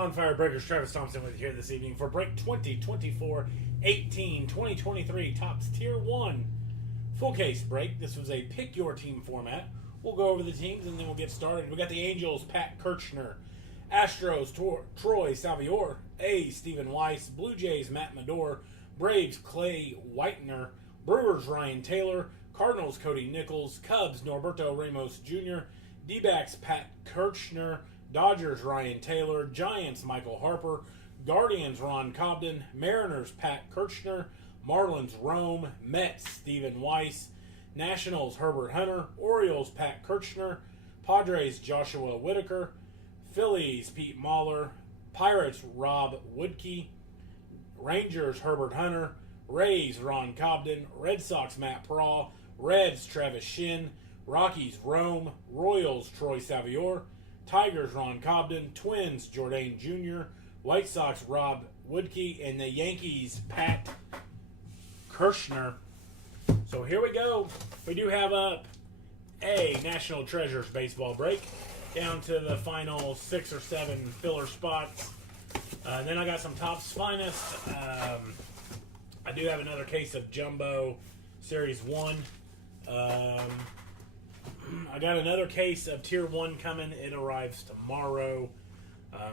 On Fire Breakers, Travis Thompson with you here this evening for break 2023 Topps Tier 1 full case break. This was a pick your team format. We'll go over the teams and then we'll get started. We got the Angels, Pat Kirchner. Astros, Troy Salvior. A's, Stephen Weiss. Blue Jays, Matt Mador. Braves, Clay Whitener. Brewers, Ryan Taylor. Cardinals, Cody Nichols. Cubs, Norberto Ramos Jr. D-backs, Pat Kirchner. Dodgers, Ryan Taylor. Giants, Michael Harper. Guardians, Ron Cobden. Mariners, Pat Kirchner. Marlins, Rome. Mets, Stephen Weiss. Nationals, Herbert Hunter. Orioles, Pat Kirchner. Padres, Joshua Whitaker. Phillies, Pete Mahler. Pirates, Rob Woodkey. Rangers, Herbert Hunter. Rays, Ron Cobden. Red Sox, Matt Praw. Reds, Travis Shin. Rockies, Rome. Royals, Troy Salvior. Tigers, Ron Cobden. Twins, Jordan Jr. White Sox, Rob Woodkey. And the Yankees, Pat Kirchner. So here we go. We do have up a National Treasures baseball break down to the final 6 or 7 filler spots. Then I got some Topps Finest. I do have another case of Jumbo Series 1. I got another case of Tier 1 coming. It arrives tomorrow.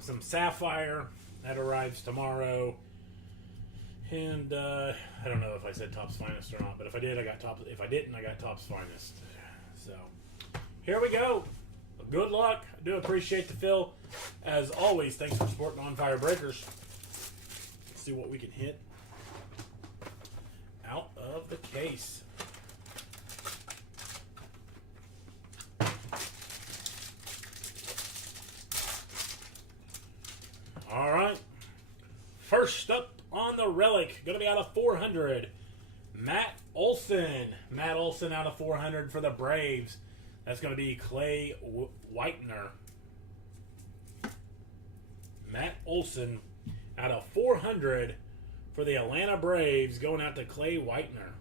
Some Sapphire. That arrives tomorrow. And I don't know if I said Topps Finest or not, but if I did, I got Topps. If I didn't, I got Topps Finest. So here we go. Good luck. I do appreciate the fill. As always, thanks for supporting On Fire Breakers. Let's see what we can hit out of the case. All right. First up on the relic, going to be out of 400. Matt Olson. Matt Olson out of 400 for the Braves. That's going to be Clay Whitener. Matt Olson out of 400 for the Atlanta Braves, going out to Clay Whitener.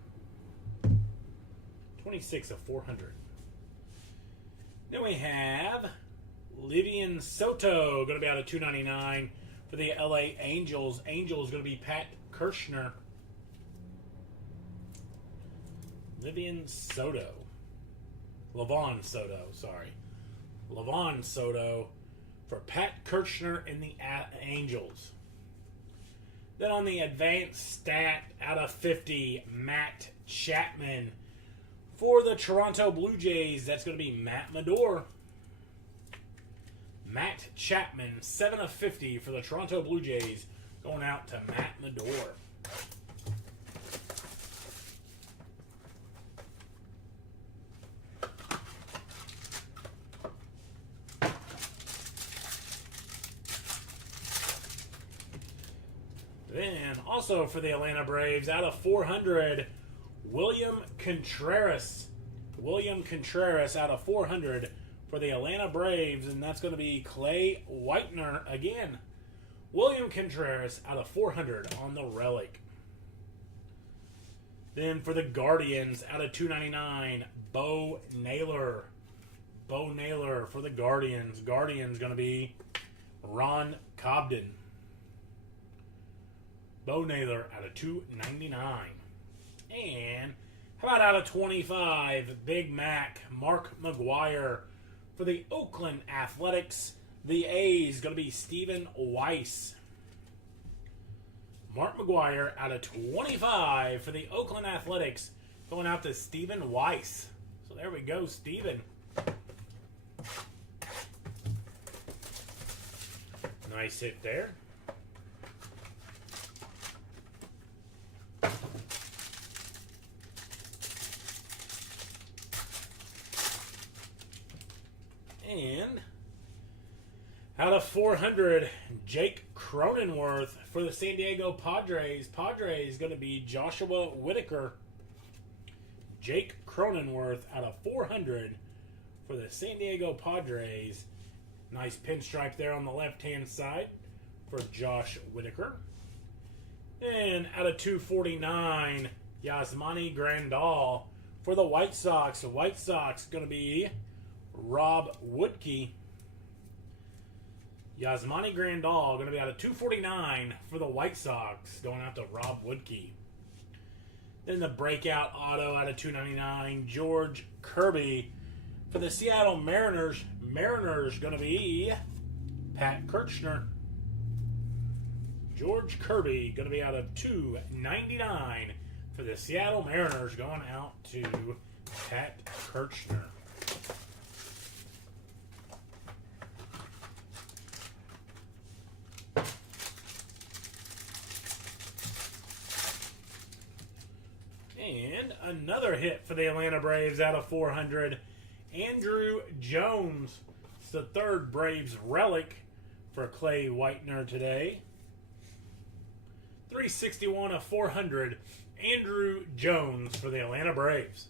26 of 400. Then we have Livian Soto, going to be out of 299 for the LA Angels. Angels going to be Pat Kirchner. Livian Soto. Levon Soto, sorry. Levon Soto for Pat Kirchner in the Angels. Then on the advanced stat, out of 50, Matt Chapman. For the Toronto Blue Jays, that's going to be Matt Mador. Matt Chapman, 7 of 50 for the Toronto Blue Jays, going out to Matt Mador. Then, also for the Atlanta Braves, out of 400, William Contreras. William Contreras out of 400 for the Atlanta Braves, and that's going to be Clay Whitener again. William Contreras out of 400 on the relic. Then for the Guardians, out of 299, Bo Naylor. Bo Naylor for the Guardians. Guardians going to be Ron Cobden. Bo Naylor out of 299. And how about out of 25, Big Mac, Mark McGwire for the Oakland Athletics. The A's going to be Stephen Weiss. Mark McGwire out of 25 for the Oakland Athletics, going out to Stephen Weiss. So there we go, Stephen. Nice hit there. And out of 400, Jake Cronenworth for the San Diego Padres. Padres going to be Joshua Whitaker. Jake Cronenworth out of 400 for the San Diego Padres. Nice pinstripe there on the left-hand side for Josh Whitaker. And out of 249, Yasmani Grandal for the White Sox. The White Sox going to be Rob Woodkey. Yasmani Grandal going to be out of 249 for the White Sox, going out to Rob Woodkey. Then the breakout auto out of 299, George Kirby for the Seattle Mariners. Mariners going to be Pat Kirchner. George Kirby going to be out of 299 for the Seattle Mariners, going out to Pat Kirchner. And another hit for the Atlanta Braves out of 400. Andrew Jones. It's the third Braves relic for Clay Whitener today. 361 of 400. Andrew Jones for the Atlanta Braves.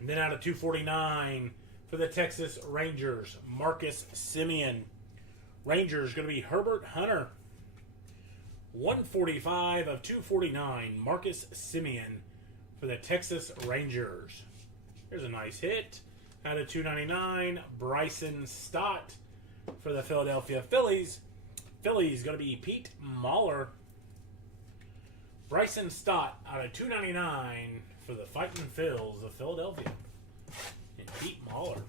Then out of 249 for the Texas Rangers, Marcus Semien. Rangers going to be Herbert Hunter. 145 of 249, Marcus Semien for the Texas Rangers. Here's a nice hit. Out of 299, Bryson Stott for the Philadelphia Phillies. Phillies going to be Pete Mahler. Bryson Stott out of 299 for the Fightin' Phils of Philadelphia. And Pete Mahler.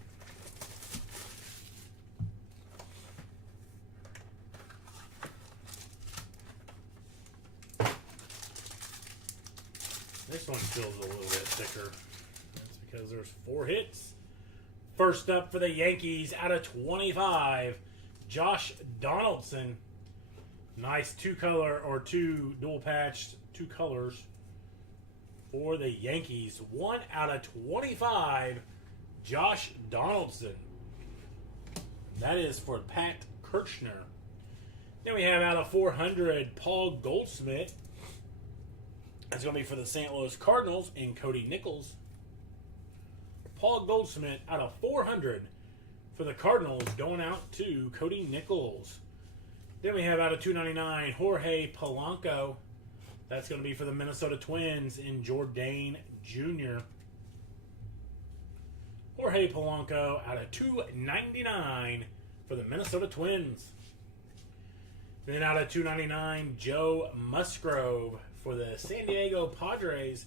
This one feels a little bit thicker. That's because there's 4 hits. First up for the Yankees, out of 25, Josh Donaldson. Nice 2-color or 2 dual-patched 2 colors for the Yankees. 1 out of 25, Josh Donaldson. That is for Pat Kirchner. Then we have out of 400, Paul Goldschmidt. That's going to be for the St. Louis Cardinals and Cody Nichols. Paul Goldschmidt out of 400 for the Cardinals, going out to Cody Nichols. Then we have out of 299, Jorge Polanco. That's going to be for the Minnesota Twins and Jordan Jr. Jorge Polanco out of 299 for the Minnesota Twins. Then out of 299, Joe Musgrove for the San Diego Padres.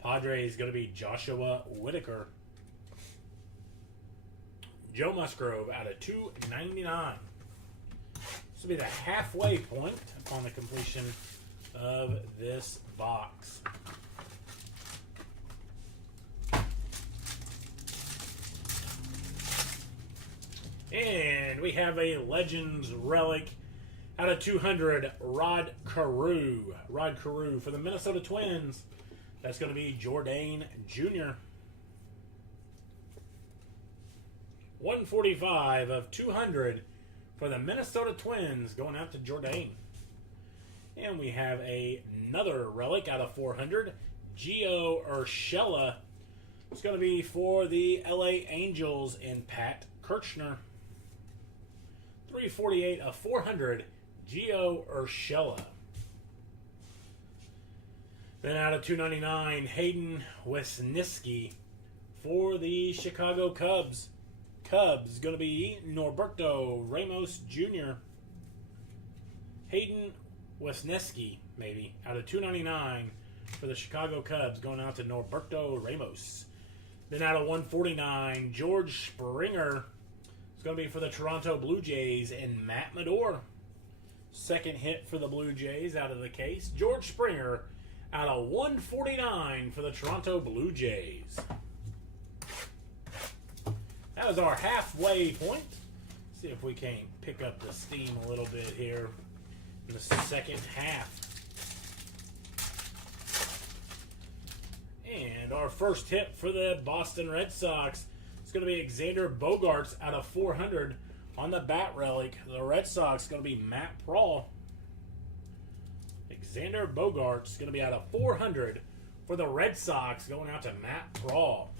Padres going to be Joshua Whitaker. Joe Musgrove out of 299. This will be the halfway point upon the completion of this box. And we have a Legends relic out of 200, Rod Carew. Rod Carew for the Minnesota Twins. That's going to be Jordan Jr. 145 of 200 for the Minnesota Twins, going out to Jordan. And we have another relic out of 400, Gio Urshela. It's going to be for the LA Angels and Pat Kirchner. 348 of 400, Gio Urshela. Then out of 299, Hayden Wesniewski For the Chicago Cubs, Cubs going to be Norberto Ramos Jr. Hayden Wesneski, maybe, out of 299 for the Chicago Cubs, going out to Norberto Ramos. Then out of 149, George Springer. It's going to be for the Toronto Blue Jays and Matt Mador. Second hit for the Blue Jays out of the case. George Springer out of 149 for the Toronto Blue Jays. That was our halfway point. See if we can't pick up the steam a little bit here in the second half. And our first hit for the Boston Red Sox is going to be Xander Bogaerts out of 400 on the bat relic. The Red Sox going to be Matt Prawl. Xander Bogaerts going to be out of 400 for the Red Sox, going out to Matt Prawl.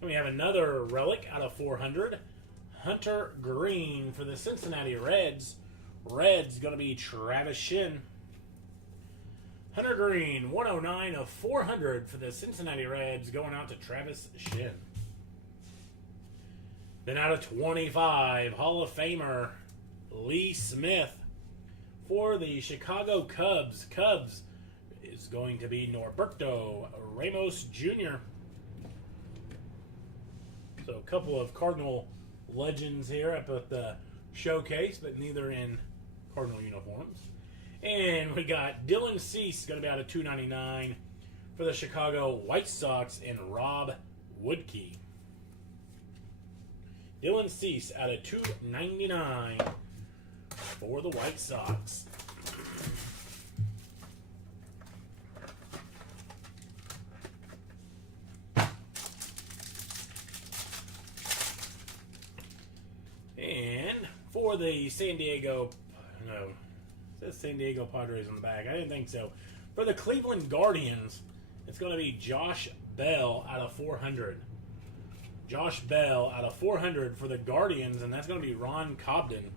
And we have another relic out of 400. Hunter Green for the Cincinnati Reds. Reds going to be Travis Shin. Hunter Green, 109 of 400 for the Cincinnati Reds, going out to Travis Shin. Then out of 25, Hall of Famer Lee Smith for the Chicago Cubs. Cubs is going to be Norberto Ramos Jr. So a couple of Cardinal legends here up at the showcase, but neither in Cardinal uniforms. And we got Dylan Cease, going to be out of 299 for the Chicago White Sox, and Rob Woodkey. Dylan Cease out of 299 for the White Sox. And for the San Diego Padres on the back. I didn't think so. For the Cleveland Guardians, it's going to be Josh Bell out of 400. Josh Bell out of 400 for the Guardians, and that's going to be Ron Cobden.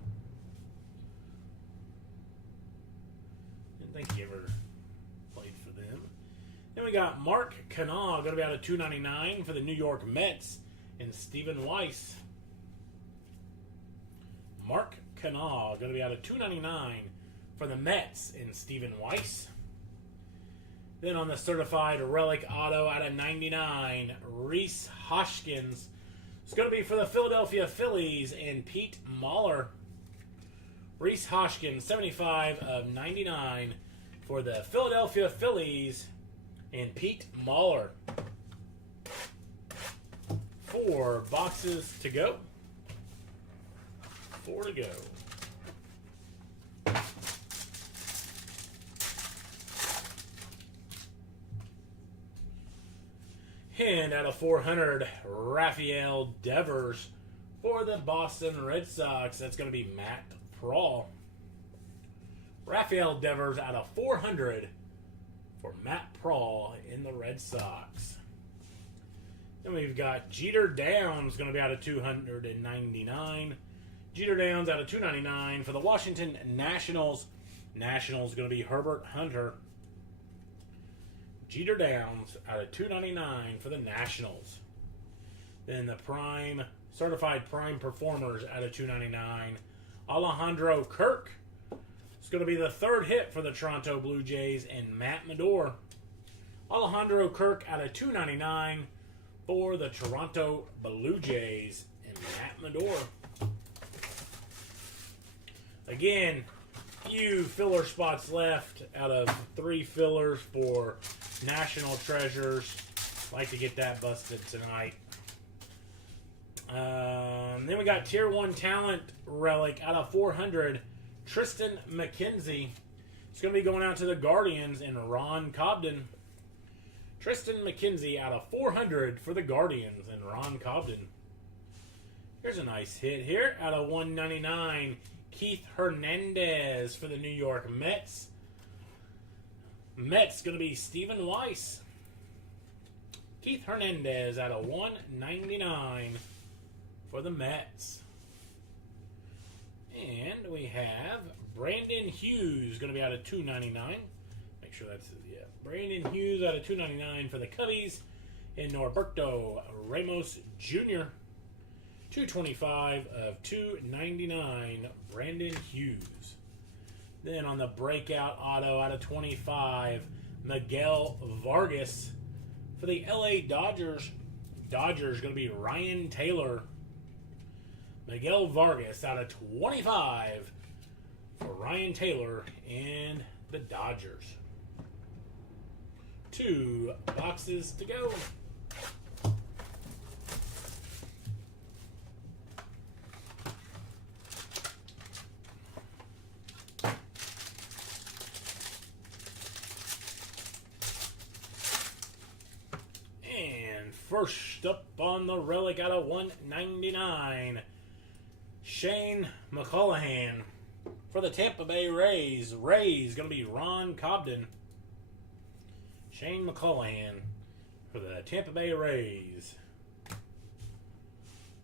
Didn't think he ever played for them. Then we got Mark Canal, going to be out of 299 for the New York Mets, and Stephen Weiss. Mark Canal, going to be out of 299 for the Mets, and Stephen Weiss. Then on the certified relic auto out of 99, Rhys Hoskins. It's going to be for the Philadelphia Phillies and Pete Mahler. Rhys Hoskins, 75 of 99 for the Philadelphia Phillies and Pete Mahler. 4 boxes to go. 4 to go. And out of 400, Rafael Devers for the Boston Red Sox. That's going to be Matt Prawl. Rafael Devers out of 400 for Matt Prawl in the Red Sox. Then we've got Jeter Downs going to be out of 299. Jeter Downs out of 299 for the Washington Nationals. Nationals going to be Herbert Hunter. Jeter Downs out of 299 for the Nationals. Then the certified prime performers out of 299. Alejandro Kirk. It's going to be the third hit for the Toronto Blue Jays and Matt Mador. Alejandro Kirk out of 299 for the Toronto Blue Jays and Matt Mador. Again, few filler spots left out of 3 fillers for National Treasures. Like to get that busted tonight. Then we got Tier 1 Talent Relic out of 400. Tristan McKenzie. It's going to be going out to the Guardians and Ron Cobden. Tristan McKenzie out of 400 for the Guardians and Ron Cobden. Here's a nice hit here out of 199. Keith Hernandez for the New York Mets. Mets going to be Stephen Weiss. Keith Hernandez out of 199 for the Mets. And we have Brandon Hughes going to be out of 299. Make sure that's Brandon Hughes out of 299 for the Cubbies And Norberto Ramos Jr. 225 of 299, Brandon Hughes. Then on the breakout auto out of 25, Miguel Vargas. For the LA Dodgers, going to be Ryan Taylor. Miguel Vargas out of 25 for Ryan Taylor and the Dodgers. 2 boxes to go. First up on the relic out of 199, Shane McClanahan. For the Tampa Bay Rays, going to be Ron Cobden. Shane McClanahan for the Tampa Bay Rays.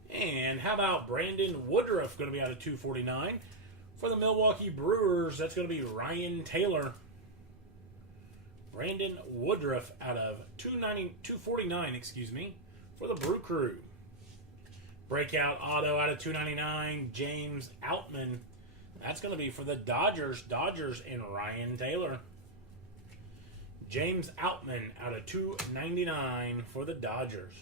And how about Brandon Woodruff, going to be out of 249. For the Milwaukee Brewers, that's going to be Ryan Taylor. Brandon Woodruff out of 249, for the Brew Crew. Breakout auto out of 299, James Outman. That's going to be for the Dodgers and Ryan Taylor. James Outman out of 299 for the Dodgers.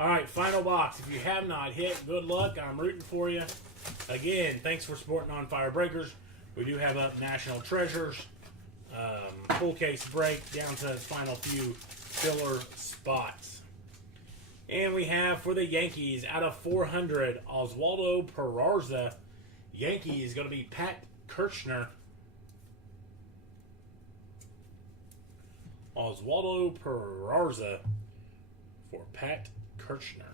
All right, final box. If you have not hit, good luck. I'm rooting for you. Again, thanks for supporting On Fire Breakers. We do have up National Treasures. Full case break down to its final few filler spots. And we have for the Yankees out of 400, Oswaldo Peraza. Yankees going to be Pat Kirchner. Oswaldo Peraza for Pat Kirchner.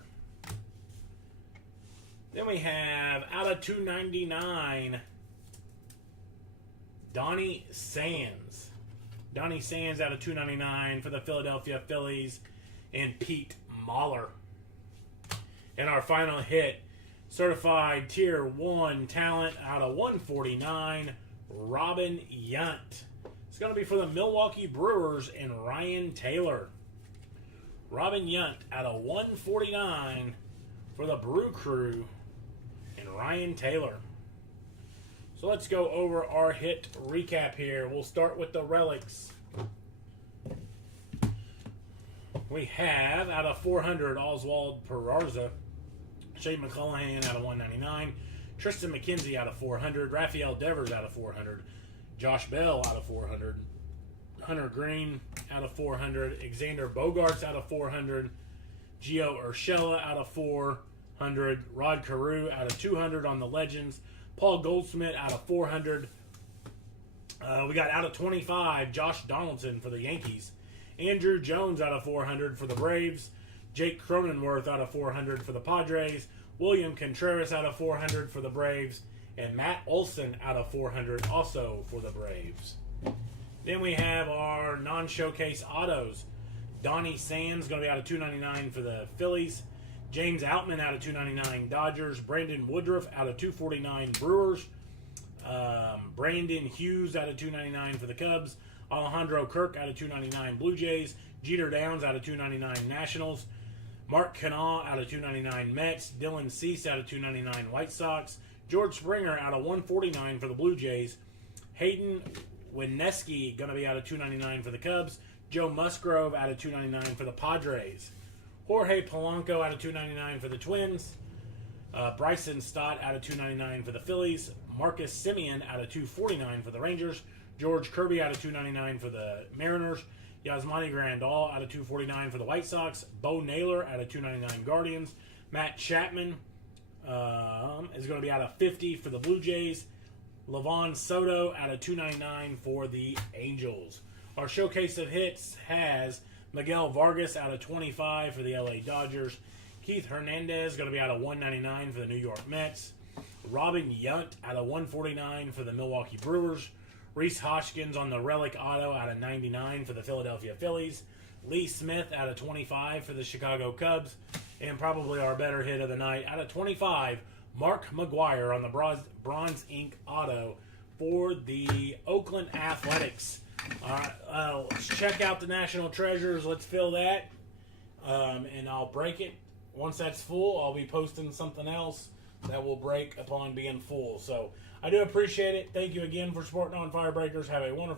Then we have out of 299, Donnie Sands. Donnie Sands out of 299 for the Philadelphia Phillies and Pete Mahler. And our final hit, certified tier 1 talent out of 149, Robin Yount. It's going to be for the Milwaukee Brewers and Ryan Taylor. Robin Yount out of 149 for the Brew Crew and Ryan Taylor. So let's go over our hit recap here. We'll start with the relics. We have, out of 400, Oswald Peraza. Shane McClanahan out of 199. Tristan McKenzie out of 400. Rafael Devers out of 400. Josh Bell out of 400. Hunter Green out of 400. Xander Bogaerts out of 400. Gio Urshela out of 400. Rod Carew out of 200 on the Legends. Paul Goldschmidt out of 400. We got out of 25, Josh Donaldson for the Yankees. Andrew Jones out of 400 for the Braves. Jake Cronenworth out of 400 for the Padres. William Contreras out of 400 for the Braves. And Matt Olson out of 400 also for the Braves. Then we have our non-showcase autos. Donnie Sands going to be out of 299 for the Phillies. James Outman out of 299 Dodgers. Brandon Woodruff out of 249 Brewers. Brandon Hughes out of 299 for the Cubs. Alejandro Kirk out of 299 Blue Jays. Jeter Downs out of 299 Nationals. Mark Canal out of 299 Mets. Dylan Cease out of 299 White Sox. George Springer out of 149 for the Blue Jays. Hayden Wesneski going to be out of 299 for the Cubs. Joe Musgrove out of 299 for the Padres. Jorge Polanco out of 299 for the Twins. Bryson Stott out of 299 for the Phillies. Marcus Semien out of 249 for the Rangers. George Kirby out of 299 for the Mariners. Yasmani Grandal out of 249 for the White Sox. Bo Naylor out of 299 Guardians. Matt Chapman is going to be out of 50 for the Blue Jays. Levon Soto out of 299 for the Angels. Our showcase of hits has Miguel Vargas out of 25 for the LA Dodgers. Keith Hernandez going to be out of 199 for the New York Mets. Robin Yount out of 149 for the Milwaukee Brewers. Reese Hoskins on the Relic Auto out of 99 for the Philadelphia Phillies. Lee Smith out of 25 for the Chicago Cubs. And probably our better hit of the night, out of 25, Mark McGwire on the Bronze Ink Auto for the Oakland Athletics. All right, let's check out the National Treasures. Let's fill that. and I'll break it. Once that's full, I'll be posting something else that will break upon being full. So I do appreciate it. Thank you again for supporting On Fire Breakers. Have a wonderful